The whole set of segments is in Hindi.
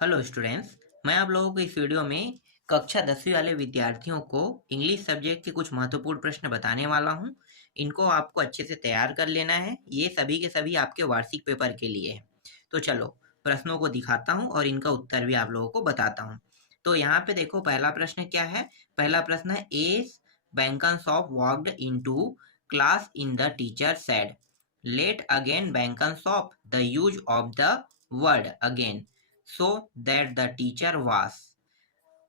हेलो स्टूडेंट्स, मैं आप लोगों को इस वीडियो में कक्षा 10वीं वाले विद्यार्थियों को इंग्लिश सब्जेक्ट के कुछ महत्वपूर्ण प्रश्न बताने वाला हूं। इनको आपको अच्छे से तैयार कर लेना है। ये सभी के सभी आपके वार्षिक पेपर के लिए है। तो चलो प्रश्नों को दिखाता हूं और इनका उत्तर भी आप लोगों को बताता हूं। तो यहाँ पे देखो, पहला प्रश्न क्या है। पहला प्रश्न है, as Bankinshop walked into class in the teacher said late again Bankinshop the use of the word again so that the teacher was.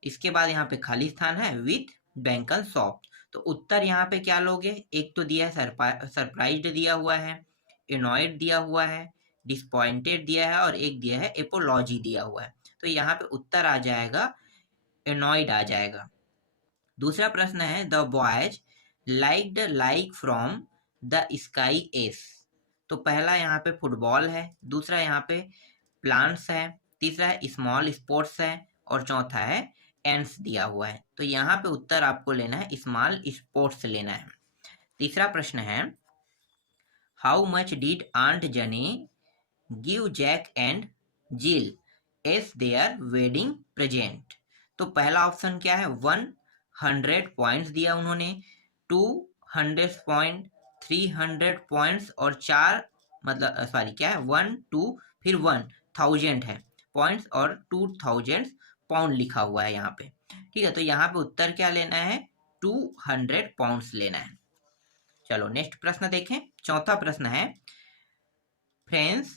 इसके बाद यहाँ पे खाली स्थान है विथ बैंकन सॉफ्ट। तो उत्तर यहाँ पे क्या लोगे। एक तो दिया है सरप्राइज्ड दिया हुआ है, एनॉयड दिया हुआ है, डिसपॉइंटेड दिया है और एक दिया है एपोलॉजी दिया हुआ है। तो यहाँ पे उत्तर आ जाएगा एनॉयड आ जाएगा। दूसरा प्रश्न है, the boys liked like from the sky S. तो पहला यहाँ पे फुटबॉल है, दूसरा यहाँ पे प्लांट्स है, तीसरा है स्मॉल स्पोर्ट्स है और चौथा है एंड्स दिया हुआ है। तो यहाँ पे उत्तर आपको लेना है स्मॉल स्पोर्ट्स लेना है। तीसरा प्रश्न है, how much did aunt Jenny give Jack and Jill as their wedding present. तो पहला ऑप्शन क्या है, 100 पॉइंट्स दिया उन्होंने, 200 पॉइंट, 300 पॉइंट्स और चार मतलब सॉरी क्या है 1 2 फिर 1000 है पॉइंट्स और 2000 पाउंड लिखा हुआ है यहाँ पे। ठीक है, तो यहाँ पे उत्तर क्या लेना है, 200 पाउंड्स लेना है। चलो नेक्स्ट प्रश्न देखें। चौथा प्रश्न है, friends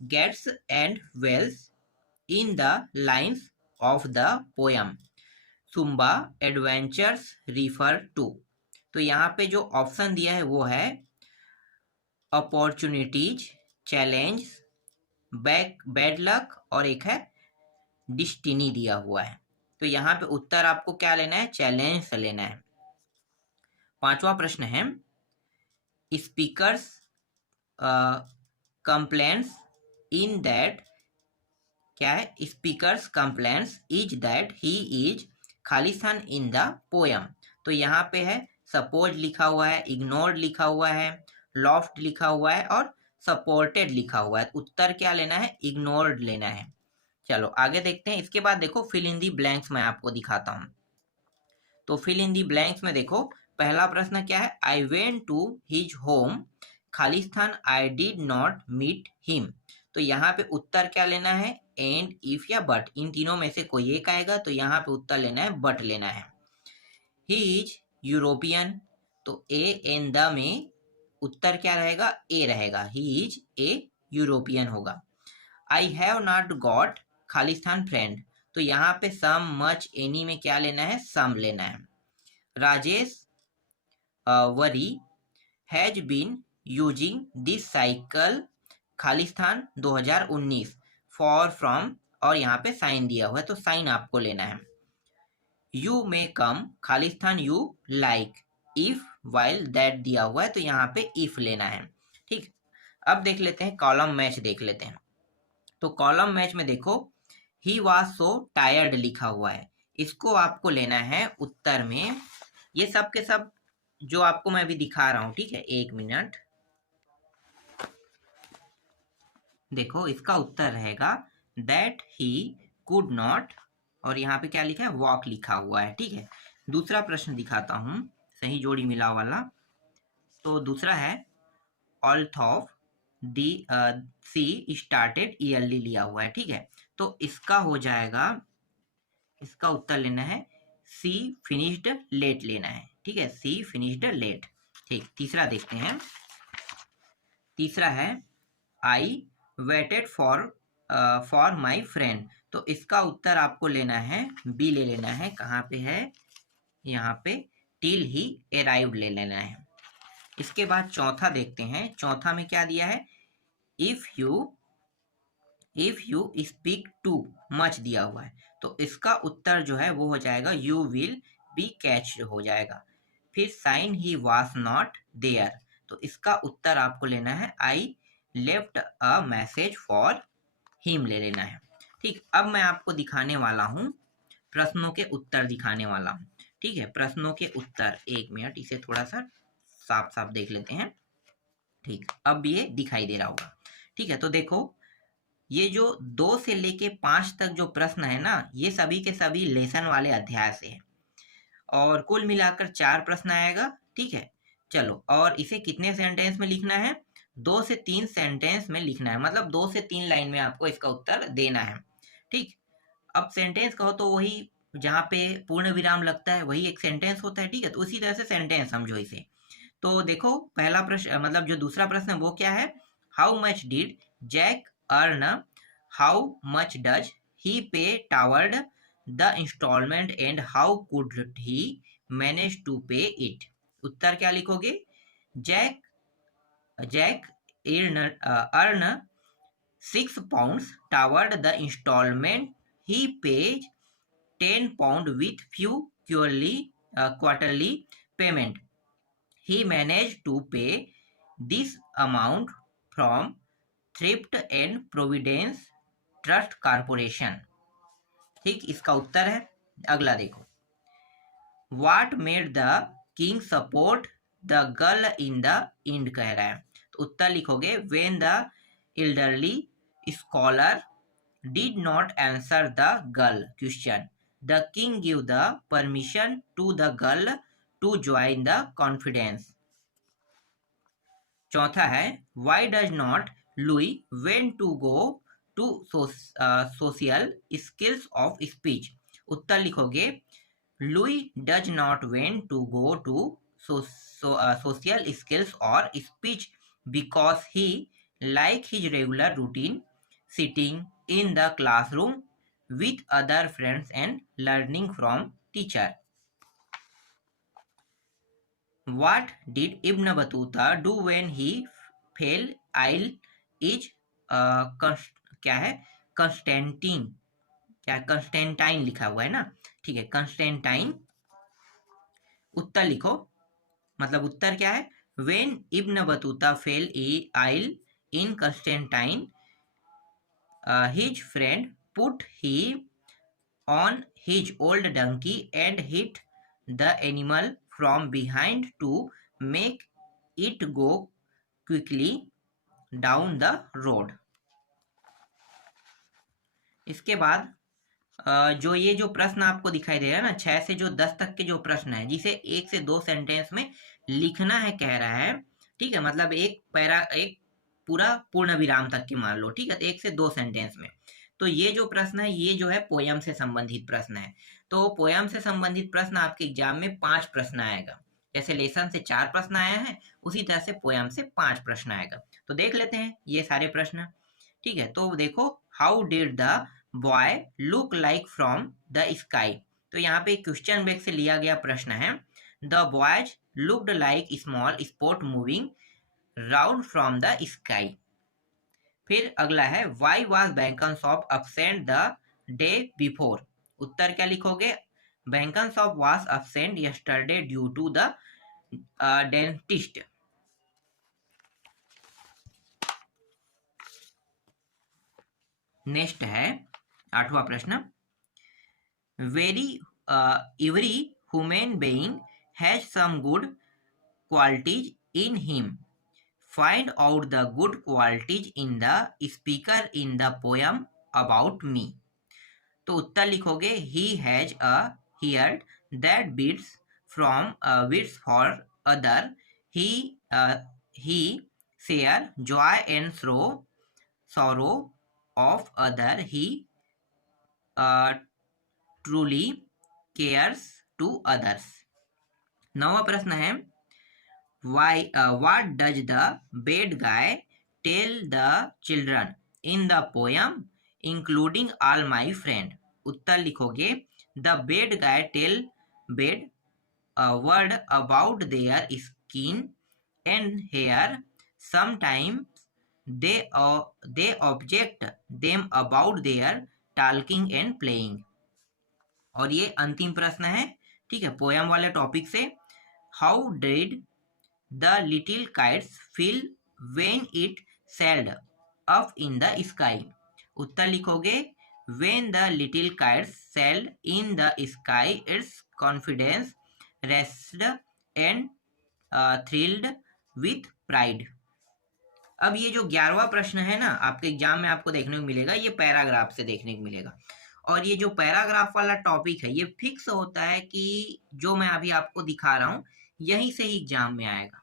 gates and wells in the lines of the poem Sumba adventures refer to. तो यहाँ पे जो ऑप्शन दिया है वो है अपॉर्चुनिटीज, चैलेंज, बैड लक और एक है डिस्टिनी दिया हुआ है। तो यहाँ पे उत्तर आपको क्या लेना है, चैलेंज से लेना है। पांचवा प्रश्न है, स्पीकर्स कंप्लेंट्स इन दैट क्या है, speakers complaints is that he is Khalistan in the poem. तो यहाँ पे है सपोज लिखा हुआ है, इग्नोर्ड लिखा हुआ है, लॉफ्ट लिखा हुआ है और सपोर्टेड लिखा हुआ है। उत्तर क्या लेना है, इग्नोर्ड लेना है। चलो आगे देखते हैं। इसके बाद देखो फिल इन दी ब्लैंक्स मैं आपको दिखाता हूं। तो फिल इन दी ब्लैंक्स में देखो, पहला प्रश्न क्या है, I went to his home खालिस्तान I did not meet him. तो यहाँ पे उत्तर क्या लेना है, एंड, इफ या बट, इन तीनों में से कोई एक आएगा। तो यहाँ पे उत्तर लेना है बट लेना है। ही इज यूरोपियन, तो ए एन द में उत्तर क्या रहेगा, ए रहेगा, ही इज ए यूरोपियन होगा। I have not got Khalistan friend, तो यहाँ पे सम मच एनी में क्या लेना है, सम लेना है। Rajesh very has been using this cycle खालिस्तान 2019 फॉर फ्रॉम, और यहाँ पे साइन दिया हुआ है तो साइन आपको लेना है। You may come Khalistan you like if while that दिया हुआ है तो यहाँ पे इफ लेना है। ठीक, अब देख लेते हैं कॉलम मैच देख लेते हैं। तो कॉलम मैच में देखो, ही वॉज सो टायर्ड लिखा हुआ है, इसको आपको लेना है उत्तर में। ये सब के सब जो आपको मैं अभी दिखा रहा हूं, ठीक है, एक मिनट देखो, इसका उत्तर रहेगा दैट ही कुड नॉट, और यहाँ पे क्या लिखा है, वॉक लिखा हुआ है। ठीक है, दूसरा प्रश्न दिखाता हूं, सही जोड़ी मिला वाला। तो दूसरा है, ऑल्थॉफ दी सी स्टार्टेड ईयरली लिया हुआ है। ठीक है, तो इसका हो जाएगा, इसका उत्तर लेना है सी फिनिश्ड लेट लेना है। ठीक है, सी फिनिश्ड लेट। ठीक, तीसरा देखते हैं। तीसरा है, I waited for my friend, तो इसका उत्तर आपको लेना है बी ले लेना है। कहाँ पे है, यहाँ पे टिल ही अराइव्ड ले लेना है। इसके बाद चौथा देखते हैं। चौथा में क्या दिया है, if you speak too much दिया हुआ है, तो इसका उत्तर जो है वो हो जाएगा यू विल बी कैच हो जाएगा। फिर since he was not there, तो इसका उत्तर आपको लेना है I left a message for him ले लेना है। ठीक, अब मैं आपको दिखाने वाला हूं, प्रश्नों के उत्तर दिखाने वाला हूं। ठीक है, प्रश्नों के उत्तर, एक मिनट इसे थोड़ा सा साफ साफ देख लेते हैं। ठीक, अब ये दिखाई दे रहा होगा। ठीक है, तो देखो, ये जो 2 से लेके 5 तक जो प्रश्न है ना, ये सभी के सभी लेसन वाले अध्याय से है और कुल मिलाकर 4 प्रश्न आएगा। ठीक है, चलो, और इसे कितने सेंटेंस में लिखना है? 2 से 3 सेंटेंस में लिखना है, मतलब 2 से 3 लाइन में आपको इसका उत्तर देना है। ठीक, अब सेंटेंस कहो तो वही जहाँ पे पूर्ण विराम लगता है वही एक सेंटेंस होता है। ठीक है, तो उसी तरह से सेंटेंस समझो इसे। तो देखो, पहला प्रश्न, मतलब जो दूसरा प्रश्न है वो क्या है? How much did Jack earn, how much does he pay toward the instalment and how could he manage to pay it? उत्तर क्या लिखोगे? Jack Jack earn £6 toward the installment. He pays £10 with few quarterly payment. He managed to pay this amount from Thrift and Providence Trust Corporation. ठीक, इसका उत्तर है। अगला देखो, What made the king support the girl in the end कह रहा है, तो उत्तर लिखोगे when the elderly scholar did not answer the girl question, the king gave the permission to the girl to join the confidence. चौथा है why does not Louis when to go to social skills of speech? उत्तर लिखोगे Louis does not when to go to social skills or speech because he like his regular routine sitting in the classroom with other friends and learning from teacher. What did Ibn Battuta do when he fell ill? Is क्या है? कंस्टेंटीन, क्या कंस्टेंटाइन लिखा हुआ है ना? ठीक है, कंस्टेंटाइन। उत्तर लिखो, मतलब उत्तर क्या है? When Ibn Battuta fell ill in Constantine, his friend put him on his old donkey and hit the animal from behind to make it go quickly down the road. इसके बाद जो ये जो प्रश्न आपको दिखाई दे रहा है ना, 6 से जो 10 तक के जो प्रश्न है, जिसे 1 से 2 सेंटेंस में लिखना है कह रहा है। ठीक है, मतलब एक पूरा पूर्ण विराम तक की मान लो। ठीक है, तो 1 से 2 सेंटेंस में। तो ये जो प्रश्न है ये जो है पोयम से संबंधित प्रश्न है। तो पोयम से संबंधित प्रश्न आपके एग्जाम में 5 प्रश्न आएगा। जैसे लेसन से 4 प्रश्न आया है, उसी तरह से पोयम से 5 प्रश्न आएगा। तो देख लेते हैं ये सारे प्रश्न। ठीक है, तो देखो, how did the boy look like from the sky? तो यहाँ पे क्वेश्चन बैंक से लिया गया प्रश्न है। The boys looked like small spot moving round from the sky. फिर अगला है, why was Bankin shop absent the day before? उत्तर क्या लिखोगे? Bankin shop was absent yesterday due to the dentist. Next है 8वां प्रश्न, every human being has some good qualities in him. Find out the good qualities in the speaker in the poem about me. तो उत्तर लिखोगे, he has a heart that beats for other. He share joy and sorrow of other. He truly cares to others. 9वां प्रश्न है, what does the bad guy tell the children in the poem including all my friend? उत्तर लिखोगे, the bad guy tell bad word about their skin and hair. Sometimes they object them about their talking and playing. और ये अंतिम प्रश्न है, ठीक है, पोयम वाले टॉपिक से। How did the little kites feel when it sailed up in the sky? उत्तर लिखोगे, when the little kites sailed in the sky its confidence raised and thrilled with pride. अब ये जो 11वां प्रश्न है ना, आपके एग्जाम में आपको देखने को मिलेगा, ये पैराग्राफ से देखने को मिलेगा। और ये जो पैराग्राफ वाला टॉपिक है, ये फिक्स होता है कि जो मैं अभी आपको दिखा रहा हूँ यहीं से ही एग्जाम में आएगा।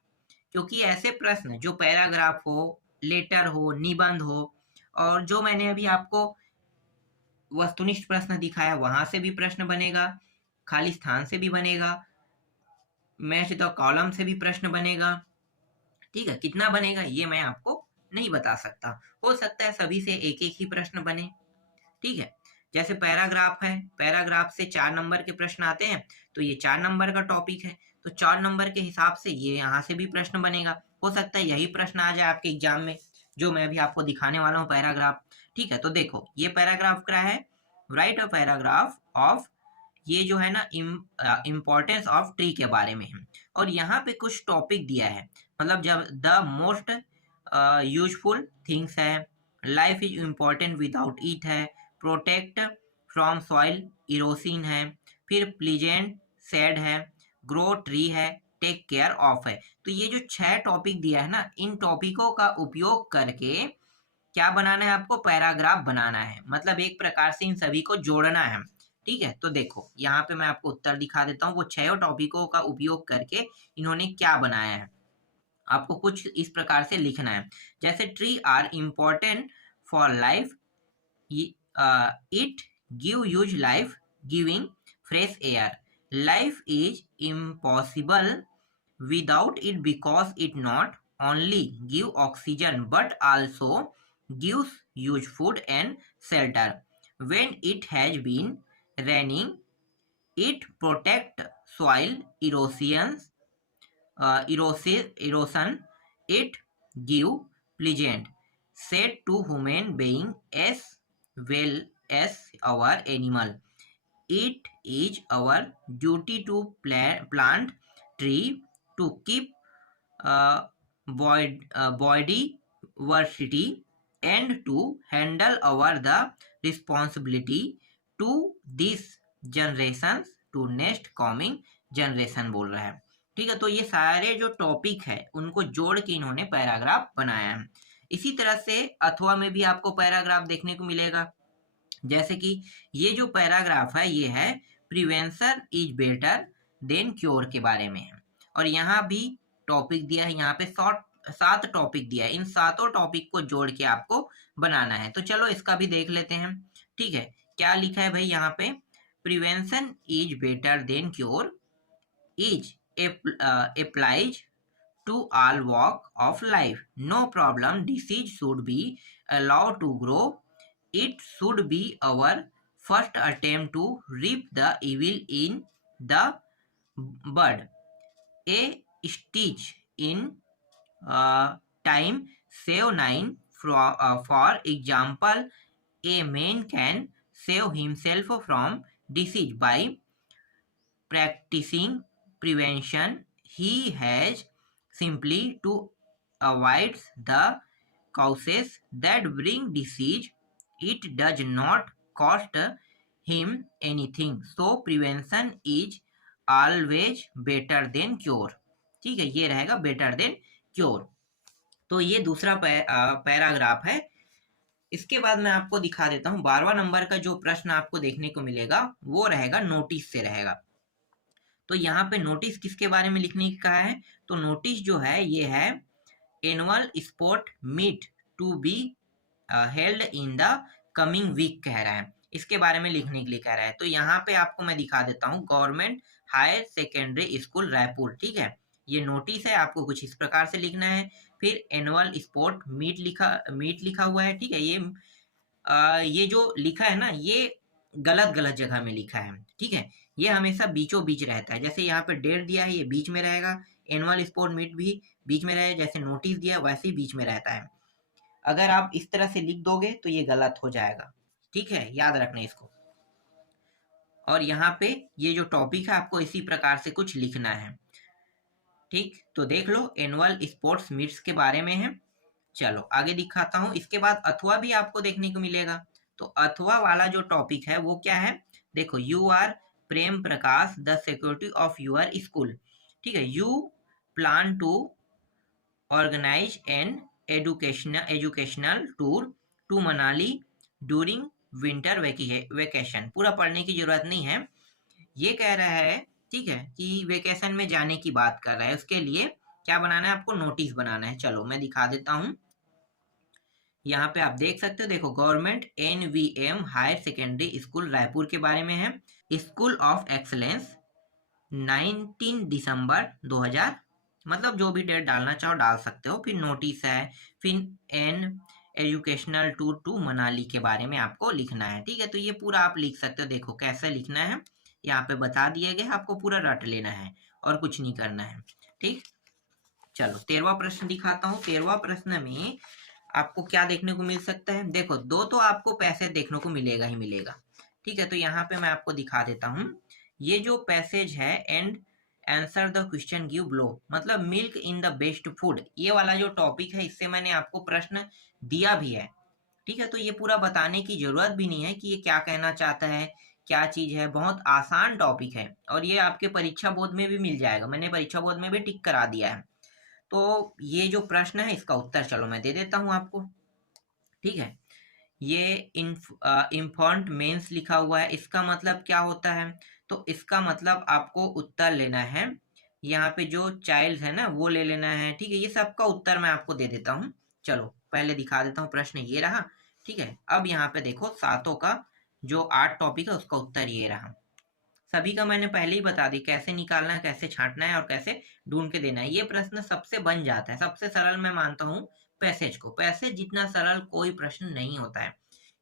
क्योंकि ऐसे प्रश्न जो पैराग्राफ हो, लेटर हो, निबंध हो, और जो मैंने अभी आपको वस्तुनिष्ठ प्रश्न दिखाया वहां से भी प्रश्न बनेगा, खाली स्थान से भी बनेगा, मैच द कॉलम से भी प्रश्न बनेगा। ठीक है, कितना बनेगा ये मैं आपको नहीं बता सकता, हो सकता है सभी से एक एक ही प्रश्न बने। ठीक है, जैसे पैराग्राफ है, पैराग्राफ से 4 नंबर के प्रश्न आते हैं, तो ये 4 नंबर का टॉपिक है, तो 4 नंबर के हिसाब से ये यहाँ से भी प्रश्न बनेगा। हो सकता है यही प्रश्न आ जाए आपके एग्जाम में, जो मैं अभी आपको दिखाने वाला हूँ पैराग्राफ। ठीक है, तो देखो ये पैराग्राफ क्या है, राइट अ पैराग्राफ ऑफ, ये जो है ना इम्पोर्टेंस ऑफ ट्री के बारे में है। और यहाँ पे कुछ टॉपिक दिया है, मतलब जब द मोस्ट यूजफुल थिंग्स है, life is important without it है, प्रोटेक्ट फ्रॉम सॉइल इरोसिन है, फिर प्लीजेंट सैड है, ग्रो ट्री है, टेक केयर ऑफ है। तो ये जो 6 टॉपिक दिया है ना, इन टॉपिकों का उपयोग करके क्या बनाना है आपको, पैराग्राफ बनाना है, मतलब एक प्रकार से इन सभी को जोड़ना है। ठीक है, तो देखो यहाँ पे मैं आपको उत्तर दिखा देता हूँ, वो 6 टॉपिकों का उपयोग करके इन्होंने क्या बनाया है। आपको कुछ इस प्रकार से लिखना है, जैसे tree are important for life, it give huge life giving fresh air, life is impossible without it because it not only give oxygen but also gives huge food and shelter. When it has been raining, it protect soil erosion, it give pleasant said to human being as well as our animal. It is our duty to plant tree to keep biodiversity and to handle our the responsibility to this generations to next coming generation बोल रहा है। ठीक है, तो ये सारे जो टॉपिक है उनको जोड़ के इन्होंने पैराग्राफ बनाया है। इसी तरह से अथवा में भी आपको पैराग्राफ देखने को मिलेगा, जैसे कि ये जो पैराग्राफ है ये है prevention is better than cure के बारे में है। और यहाँ भी टॉपिक दिया है, यहाँ पे 7 टॉपिक दिया है, इन 7 टॉपिक को जोड़ के आपको बनाना है। तो चलो इसका भी देख लेते हैं। ठीक है, क्या लिखा है भाई यहाँ पे, prevention is better than cure is applies to all walk of life. No problem, disease should be allowed to grow. It should be our first attempt to reap the evil in the bud. A stitch in time save 9. For example, a man can save himself from disease by practicing prevention. He has simply to avoid the causes that bring disease. It does not cost him anything, so prevention is always better than cure. ठीक है, ये रहेगा बेटर देन क्योर। तो ये दूसरा पैराग्राफ है। इसके बाद मैं आपको दिखा देता हूँ 12वां नंबर का जो प्रश्न आपको देखने को मिलेगा वो रहेगा नोटिस से रहेगा। तो यहाँ पे नोटिस किसके बारे में लिखने की कहा है, तो नोटिस जो है ये है annual sport meet to be held in the coming week कह रहा है, इसके बारे में लिखने के लिए कह रहा है। तो यहाँ पे आपको मैं दिखा देता हूँ, government higher secondary school Raipur. ठीक है, ये नोटिस है, आपको कुछ इस प्रकार से लिखना है। फिर एनुअल स्पोर्ट मीट लिखा हुआ है। ठीक है, ये जो लिखा है ना ये गलत जगह में लिखा है। ठीक है, ये हमेशा बीचों बीच रहता है, जैसे यहाँ पे डेट दिया है ये बीच में रहेगा, एनुअल स्पोर्ट मीट भी बीच में रहेगा, जैसे नोटिस दिया वैसे ही बीच में रहता है। अगर आप इस तरह से लिख दोगे तो ये गलत हो जाएगा। ठीक है, याद रखना इसको। और यहाँ पे ये जो टॉपिक है आपको इसी प्रकार से कुछ लिखना है। ठीक, तो देख लो एनुअल स्पोर्ट्स मीट्स के बारे में है। चलो आगे दिखाता हूँ। इसके बाद अथवा भी आपको देखने को मिलेगा। तो अथवा वाला जो टॉपिक है वो क्या है, देखो, you are Prem Prakash the security of your school. ठीक है, you plan to organise and educational tour to Manali during winter vacation. पूरा पढ़ने की जरूरत नहीं है, ये कह रहा है ठीक है कि वेकेशन में जाने की बात कर रहा है। उसके लिए क्या बनाना है, आपको नोटिस बनाना है। चलो मैं दिखा देता हूँ। यहाँ पे आप देख सकते हो, देखो government NVM higher secondary school Raipur के बारे में है। स्कूल ऑफ एक्सलेंस 19 दिसंबर 2000, मतलब जो भी डेट डालना चाहो डाल सकते हो। फिर नोटिस है, फिर an educational tour to Manali के बारे में आपको लिखना है। ठीक है, तो ये पूरा आप लिख सकते हो। देखो कैसे लिखना है यहाँ पे बता दिए गए, आपको पूरा रट लेना है और कुछ नहीं करना है। ठीक, चलो 13वां प्रश्न दिखाता हूँ। 13वां प्रश्न में आपको क्या देखने को मिल सकता है, देखो दो तो आपको पैसेज देखने को मिलेगा ही मिलेगा। ठीक है, तो यहाँ पे मैं आपको दिखा देता हूँ। ये जो पैसेज है and answer the question give below, मतलब milk in the best food, ये वाला जो टॉपिक है इससे मैंने आपको प्रश्न दिया भी है। ठीक है, तो ये पूरा बताने की जरूरत भी नहीं है कि ये क्या कहना चाहता है, क्या चीज है। बहुत आसान टॉपिक है और ये आपके परीक्षा बोर्ड में भी मिल जाएगा। मैंने परीक्षा बोर्ड में भी टिक करा दिया है। तो ये जो प्रश्न है इसका उत्तर चलो मैं दे देता हूँ आपको। ठीक है, ये इन्फॉन्ट मेंस लिखा हुआ है, इसका मतलब क्या होता है, तो इसका मतलब आपको उत्तर लेना है। यहाँ पे जो चाइल्ड है ना वो ले लेना है। ठीक है, ये सबका उत्तर मैं आपको दे देता हूँ। चलो पहले दिखा देता हूँ, प्रश्न ये रहा। ठीक है, अब यहाँ पे देखो सातों का जो 8 टॉपिक है उसका उत्तर ये रहा। सभी का मैंने पहले ही बता दी कैसे निकालना है, कैसे छांटना है और कैसे ढूंढ के देना है। ये प्रश्न सबसे बन जाता है। सबसे सरल मैं मानता हूँ पैसेज को। पैसेज जितना सरल कोई प्रश्न नहीं होता है,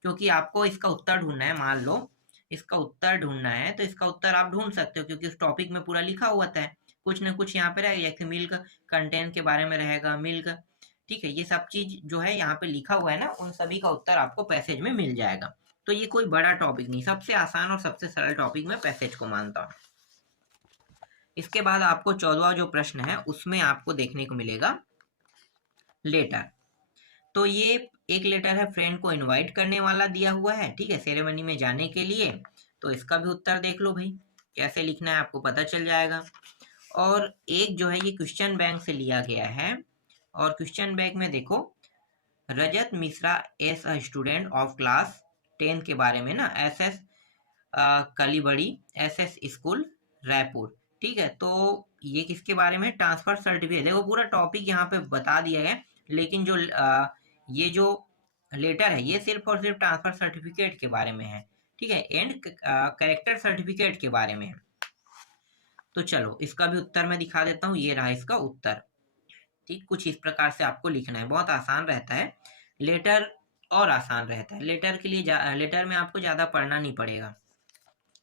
क्योंकि आपको इसका उत्तर ढूंढना है। मान लो इसका उत्तर ढूंढना है तो इसका उत्तर आप ढूंढ सकते हो, क्योंकि उस टॉपिक में पूरा लिखा हुआ है। कुछ ना कुछ यहाँ पे रहेगा, जैसे मिल्क कंटेंट के बारे में रहेगा, मिल्क। ठीक है, ये सब चीज जो है यहाँ पे लिखा हुआ है ना, उन सभी का उत्तर आपको पैसेज में मिल जाएगा। तो ये कोई बड़ा टॉपिक नहीं, सबसे आसान और सबसे सरल टॉपिक मैं पैसेज को मानता हूँ। इसके बाद आपको 14वां जो प्रश्न है उसमें आपको देखने को मिलेगा लेटर। तो ये एक लेटर है, फ्रेंड को इनवाइट करने वाला दिया हुआ है। ठीक है, सेरेमनी में जाने के लिए। तो इसका भी उत्तर देख लो भाई, कैसे लिखना है आपको पता चल जाएगा। और एक जो है ये क्वेश्चन बैंक से लिया गया है, और क्वेश्चन बैंक में देखो Rajat Mishra as a student of class 10 के बारे में ना, SS Kalibadi SS school Raipur. ठीक है, तो ये किसके बारे में, ट्रांसफर सर्टिफिकेट। देखो पूरा टॉपिक यहाँ पे बता दिया है, लेकिन जो ये जो लेटर है ये सिर्फ और सिर्फ ट्रांसफर सर्टिफिकेट के बारे में है। ठीक है, एंड कैरेक्टर सर्टिफिकेट के बारे में है। तो चलो इसका भी उत्तर मैं दिखा देता हूँ, ये रहा इसका उत्तर। ठीक, कुछ इस प्रकार से आपको लिखना है, बहुत आसान रहता है। लेटर और आसान रहता है, लेटर के लिए लेटर में आपको ज्यादा पढ़ना नहीं पड़ेगा।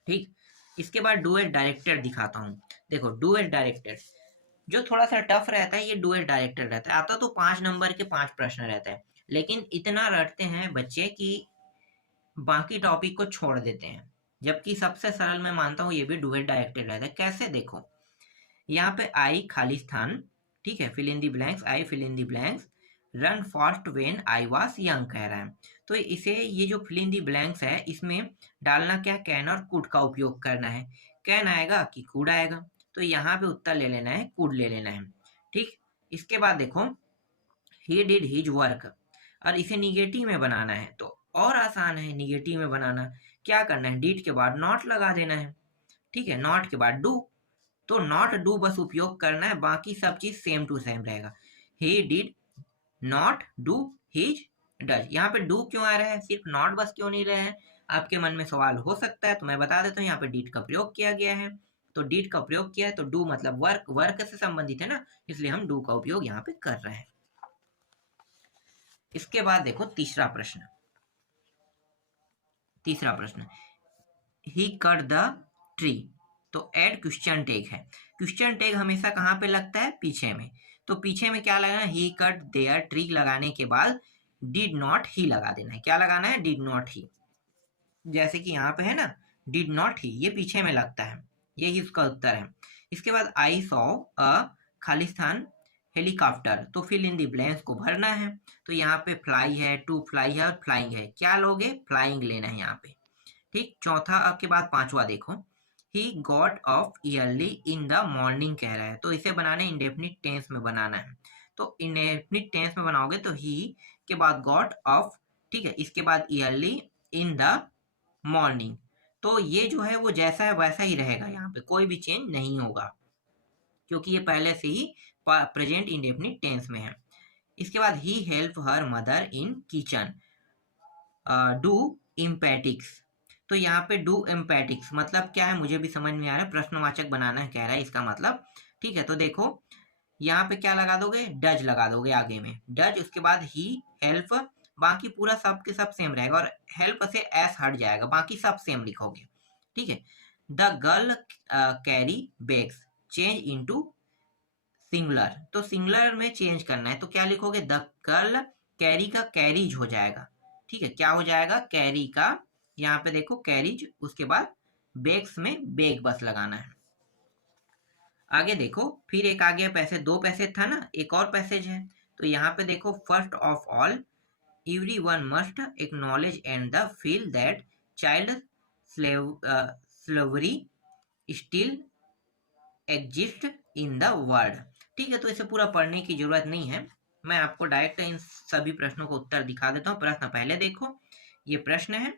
ठीक, इसके बाद डू एज डायरेक्टेड दिखाता हूँ। देखो डू एज डायरेक्टेड जो थोड़ा सा टफ रहता है, ये डू एज डायरेक्टेड रहता है। आता तो 5 नंबर के 5 प्रश्न रहता है, लेकिन इतना रटते हैं बच्चे कि बाकी टॉपिक को छोड़ देते हैं। जबकि सबसे सरल मैं मानता हूँ ये भी डू एज डायरेक्टेड रहता है। कैसे, देखो यहाँ पे आई खालिस्तान, ठीक है, fill in the blanks, I fill in the blanks, run fast when I was young कह रहा है। तो इसे ये जो फिल इन दी ब्लैंक्स है इसमें डालना क्या, कैन और कुड का उपयोग करना है। कैन आएगा कि कुड आएगा, तो यहाँ पे उत्तर ले लेना है, कुड ले लेना है। ठीक, इसके बाद देखो ही डिड हिज वर्क, और इसे निगेटिव में बनाना है तो और आसान है निगेटिव में बनाना। क्या करना है, डिड के बाद नॉट लगा देना है। ठीक है, नॉट के बाद डू, तो नॉट डू बस उपयोग करना है, बाकी सब चीज सेम टू सेम रहेगा। He did not do his does. यहाँ पे डू क्यों आ रहा है, सिर्फ नॉट बस क्यों नहीं रहा है, आपके मन में सवाल हो सकता है। तो मैं बता देता हूँ, यहाँ पे डिड का प्रयोग किया गया है। तो डिड का प्रयोग किया है तो डू मतलब वर्क, वर्क से संबंधित है ना, इसलिए हम डू का उपयोग यहाँ पे कर रहे हैं। इसके बाद देखो तीसरा प्रश्न। तीसरा प्रश्न, ही कट द ट्री, तो एड क्वेश्चन टैग है। क्वेश्चन टैग हमेशा कहाँ पे लगता है, पीछे में। तो पीछे में क्या लगाना है, ही कट देयर ट्री लगाने के बाद डिड नॉट ही लगा देना है। क्या लगाना है, डिड नॉट ही। जैसे कि यहाँ पे है ना, डिड नॉट ही, ये पीछे में लगता है, यही उसका उत्तर है। इसके बाद I saw a Khalistan helicopter, तो फिल इन दी ब्लैंक्स को भरना है। तो यहाँ पे फ्लाई है, टू फ्लाई है और फ्लाइंग है। क्या लोगे, फ्लाइंग लेना है यहाँ पे। ठीक, चौथा अब के बाद पांचवा देखो, he got off yearly in the morning कह रहा है, तो इसे बनाना है इंडेफिनिट टेंस में बनाना है। तो इंडेफिनिट टेंस में बनाओगे तो ही के बाद गॉट ऑफ, ठीक है, इसके बाद ईयरली, इन द मॉर्निंग। तो ये जो है वो जैसा है वैसा ही रहेगा, यहाँ पे कोई भी चेंज नहीं होगा क्योंकि ये पहले से ही प्रेजेंट इंडेफिनिट टेंस में है। इसके बाद ही help her mother in kitchen, do empathetics. तो यहाँ पे डू एम्पैटिक्स मतलब क्या है मुझे भी समझ में आ रहा है, प्रश्नवाचक बनाना है कह रहा है इसका मतलब, ठीक है। तो देखो यहाँ पे क्या लगा दोगे, डज लगा दोगे आगे में, डज, उसके बाद ही, हेल्प, बाकी पूरा सब के सब सेम रहेगा और हेल्प से एस हट जाएगा, बाकी सब सेम लिखोगे, ठीक है। The girl carry bags, change into singular, तो सिंगुलर में चेंज करना है तो क्या लिखोगे, द गर्ल कैरी का कैरीज हो जाएगा, ठीक है, क्या हो जाएगा, कैरी का, यहाँ पे देखो कैरीज, उसके बाद बैग्स में बैग बस लगाना है। आगे देखो फिर एक आ गया पैसे, दो पैसेज था ना, एक और पैसेज है। तो यहाँ पे देखो first of all everyone must acknowledge and the feel that child slavery still exists in the world। ठीक है, तो इसे पूरा पढ़ने की जरूरत नहीं है, मैं आपको डायरेक्ट इन सभी प्रश्नों को उत्तर दिखा देता हूँ। प्रश्न पहले देखो, ये प्रश्न है,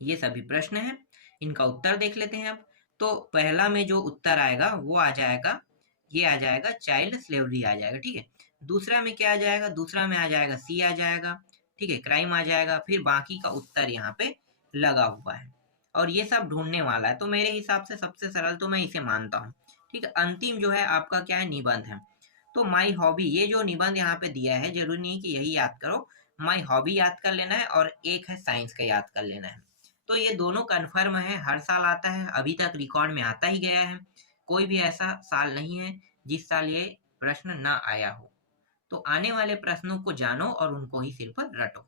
ये सभी प्रश्न है, इनका उत्तर देख लेते हैं अब। तो पहला में जो उत्तर आएगा वो आ जाएगा, ये आ जाएगा चाइल्ड स्लेवरी आ जाएगा, ठीक है। दूसरा में क्या आ जाएगा, दूसरा में आ जाएगा सी आ जाएगा, ठीक है, क्राइम आ जाएगा, फिर बाकी का उत्तर यहाँ पे लगा हुआ है और ये सब ढूंढने वाला है। तो मेरे हिसाब से सबसे सरल तो मैं इसे मानता हूँ, ठीक है। अंतिम जो है आपका क्या है, निबंध है। तो माई हॉबी, ये जो निबंध यहाँ पे दिया है जरूरी नहीं कि यही याद करो, माई हॉबी याद कर लेना है और एक है साइंस का याद कर लेना है। तो ये दोनों कन्फर्म है, हर साल आता है, अभी तक रिकॉर्ड में आता ही गया है, कोई भी ऐसा साल नहीं है जिस साल ये प्रश्न ना आया हो। तो आने वाले प्रश्नों को जानो और उनको ही सिर पर रटो।